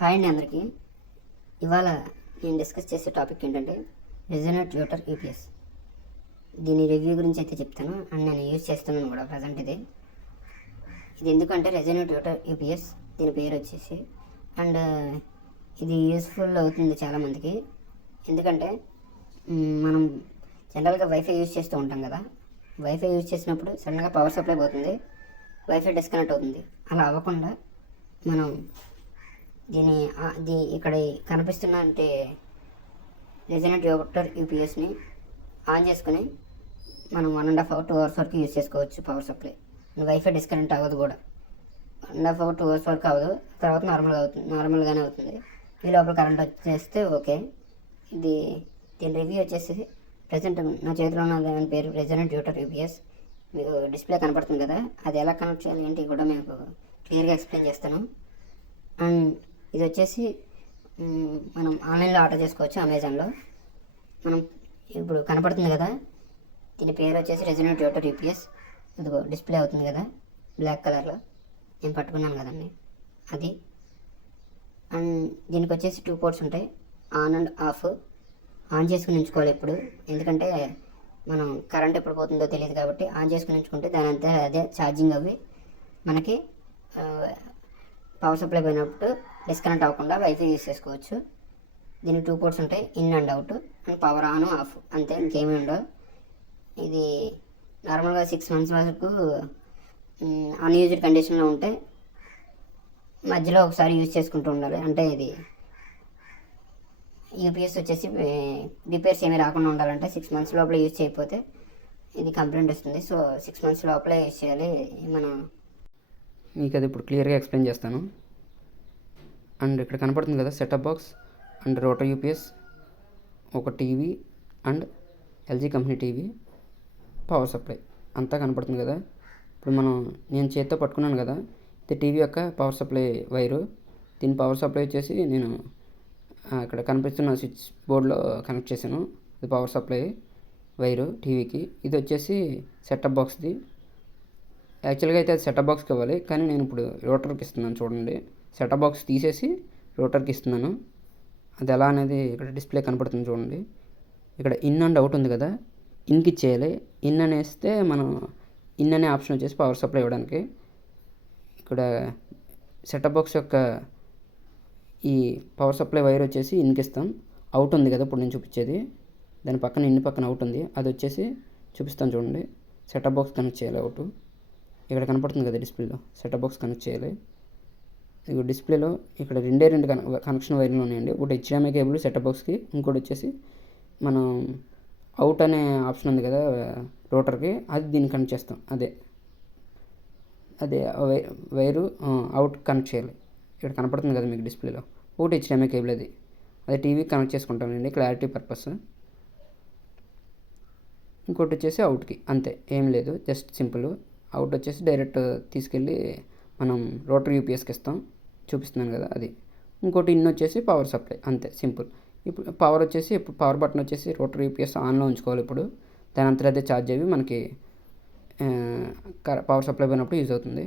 Hi అండి అందరికీ. ఇవాళ నేను డిస్కస్ చేసే టాపిక్ ఏంటంటే రెజొనేట్ ట్యూటర్ యూపీఎస్. దీని రివ్యూ గురించి అయితే చెప్తాను అండ్ నేను యూజ్ చేస్తున్నాను కూడా ప్రజెంట్. ఇది ఎందుకంటే రెజొనేట్ ట్యూటర్ యూపీఎస్ దీని పేరు వచ్చేసి అండ్ ఇది యూస్ఫుల్ అవుతుంది చాలామందికి. ఎందుకంటే మనం జనరల్గా వైఫై యూజ్ చేస్తూ ఉంటాం కదా. వైఫై యూజ్ చేసినప్పుడు సడన్గా పవర్ సప్లై పోతుంది, వైఫై డిస్కనెక్ట్ అవుతుంది. అలా అవ్వకుండా మనం ఇక్కడ కనిపిస్తున్న అంటే రెజొనేట్ ట్యూటర్ యూపీఎస్ని ఆన్ చేసుకుని మనం 1.5 hours 2 hours వరకు యూజ్ చేసుకోవచ్చు పవర్ సప్లై. వైఫై డిస్కనెక్ట్ అవ్వదు కూడా. 1.5 hours 2 hours వరకు అవ్వదు, తర్వాత నార్మల్గానే అవుతుంది. ఈ లోపల కరెంట్ వచ్చేస్తే ఓకే. దీని రివ్యూ వచ్చేసి ప్రజెంట్ నా చేతిలో ఉన్న దాని పేరు రెజొనేట్ ట్యూటర్ యూపీఎస్. మీకు డిస్ప్లే కనపడుతుంది కదా, అది ఎలా కనెక్ట్ చేయాలి ఏంటి కూడా మీకు క్లియర్గా ఎక్స్ప్లెయిన్ చేస్తాను. అండ్ ఇది వచ్చేసి మనం ఆన్లైన్లో ఆర్డర్ చేసుకోవచ్చు అమెజాన్లో. మనం ఇప్పుడు కనపడుతుంది కదా, దీని పేరు వచ్చేసి రెజొనేట్ ట్యూటర్ యూపీఎస్. ఇదిగో డిస్ప్లే అవుతుంది కదా బ్లాక్ కలర్లో, నేను పట్టుకున్నాను కదండి అది. అండ్ దీనికి వచ్చేసి 2 ports ఉంటాయి, ఆన్ అండ్ ఆఫ్. ఆన్ చేసుకుని ఉంచుకోవాలి ఇప్పుడు, ఎందుకంటే మనం కరెంట్ ఎప్పుడు పోతుందో తెలియదు కాబట్టి ఆన్ చేసుకుని ఉంచుకుంటే దాని అంతా అదే ఛార్జింగ్ అవి మనకి పవర్ సప్లై పోయినప్పుడు డిస్కనెక్ట్ అవ్వకుండా వైఫై యూజ్ చేసుకోవచ్చు. దీనికి 2 ports ఉంటాయి, in and out. And power on off అంతే, ఇంకేమీ ఉండవు. ఇది నార్మల్గా 6 months వరకు అన్యూజ్డ్ కండిషన్లో ఉంటే మధ్యలో ఒకసారి యూజ్ చేసుకుంటూ ఉండాలి. అంటే ఇది యూపీఎస్ వచ్చేసి రిపేర్స్ ఏమీ రాకుండా ఉండాలంటే 6 months లోపల యూజ్ చేయకపోతే ఇది కంప్లైంట్ వస్తుంది. సో 6 months లోపలే యూజ్ చేయాలి మనం. మీకు అది ఇప్పుడు క్లియర్గా ఎక్స్ప్లెయిన్ చేస్తాను. అండ్ ఇక్కడ కనపడుతుంది కదా setup box and router UPS, ఒక TV and LG company TV, power supply అంతా కనపడుతుంది కదా. ఇప్పుడు నేను చేతితో పట్టుకున్నాను కదా, ఇది టీవీ యొక్క పవర్ సప్లై వైరు. దీని పవర్ సప్లై వచ్చేసి నేను ఇక్కడ కనిపిస్తున్న స్విచ్ బోర్డులో కనెక్ట్ చేశాను. ఇది పవర్ సప్లై వైరు టీవీకి. ఇది వచ్చేసి సెటప్ బాక్స్ది. యాక్చువల్గా అయితే అది సెటప్ బాక్స్కి ఇవ్వాలి, కానీ నేను ఇప్పుడు రోటర్కి ఇస్తున్నాను. చూడండి, సెటప్ బాక్స్ తీసేసి రోటర్కి ఇస్తున్నాను. అది ఎలా అనేది ఇక్కడ డిస్ప్లే కనపడుతుంది చూడండి. ఇక్కడ ఇన్ అండ్ అవుట్ ఉంది కదా, ఇన్కి ఇచ్చేయాలి. ఇన్ అనేస్తే మనం ఇన్ అనే ఆప్షన్ వచ్చేసి పవర్ సప్లై ఇవ్వడానికి. ఇక్కడ సెటప్ బాక్స్ యొక్క ఈ పవర్ సప్లై వైర్ వచ్చేసి ఇన్కి ఇస్తాం. అవుట్ ఉంది కదా ఇప్పుడు నేను చూపించేది, దాని పక్కన ఇన్ పక్కన అవుట్ ఉంది, అది వచ్చేసి చూపిస్తాను చూడండి. సెటప్ బాక్స్ కనెక్ట్ చేయాలి అవుట్. ఇక్కడ కనపడుతుంది కదా డిస్ప్లేలో, సెటప్ బాక్స్ కనెక్ట్ చేయాలి. ఇక డిస్ప్లేలో ఇక్కడ రెండు కనెక్షన్ వైర్లు ఉన్నాయండి. ఒకటి హెచ్డిఎంఐ కేబుల్ సెటప్ బాక్స్కి, ఇంకోటి వచ్చేసి మనం అవుట్ అనే ఆప్షన్ ఉంది కదా రోటర్కి, అది దీన్ని కనెక్ట్ చేస్తాం. అదే వైరు అవుట్ కనెక్ట్ చేయాలి. ఇక్కడ కనపడుతుంది కదా మీకు డిస్ప్లేలో, ఒకటి హెచ్డిఎంఐ కేబుల్, అది టీవీకి కనెక్ట్ చేసుకుంటామండి క్లారిటీ పర్పస్. ఇంకోటి వచ్చేసి అవుట్కి, అంతే, ఏం లేదు, జస్ట్ సింపుల్. అవుట్ వచ్చేసి డైరెక్ట్ తీసుకెళ్ళి మనం రోటర్ యూపీఎస్కి ఇస్తాం, చూపిస్తున్నాను కదా అది. ఇంకోటి ఇన్ వచ్చేసి పవర్ సప్లై, అంతే సింపుల్. ఇప్పుడు పవర్ వచ్చేసి పవర్ బటన్ వచ్చేసి రోటర్ యూపీఎస్ ఆన్లో ఉంచుకోవాలి. ఇప్పుడు దాని అంతా అదే ఛార్జ్ అయ్యి మనకి పవర్ సప్లై పోయినప్పుడు యూజ్ అవుతుంది.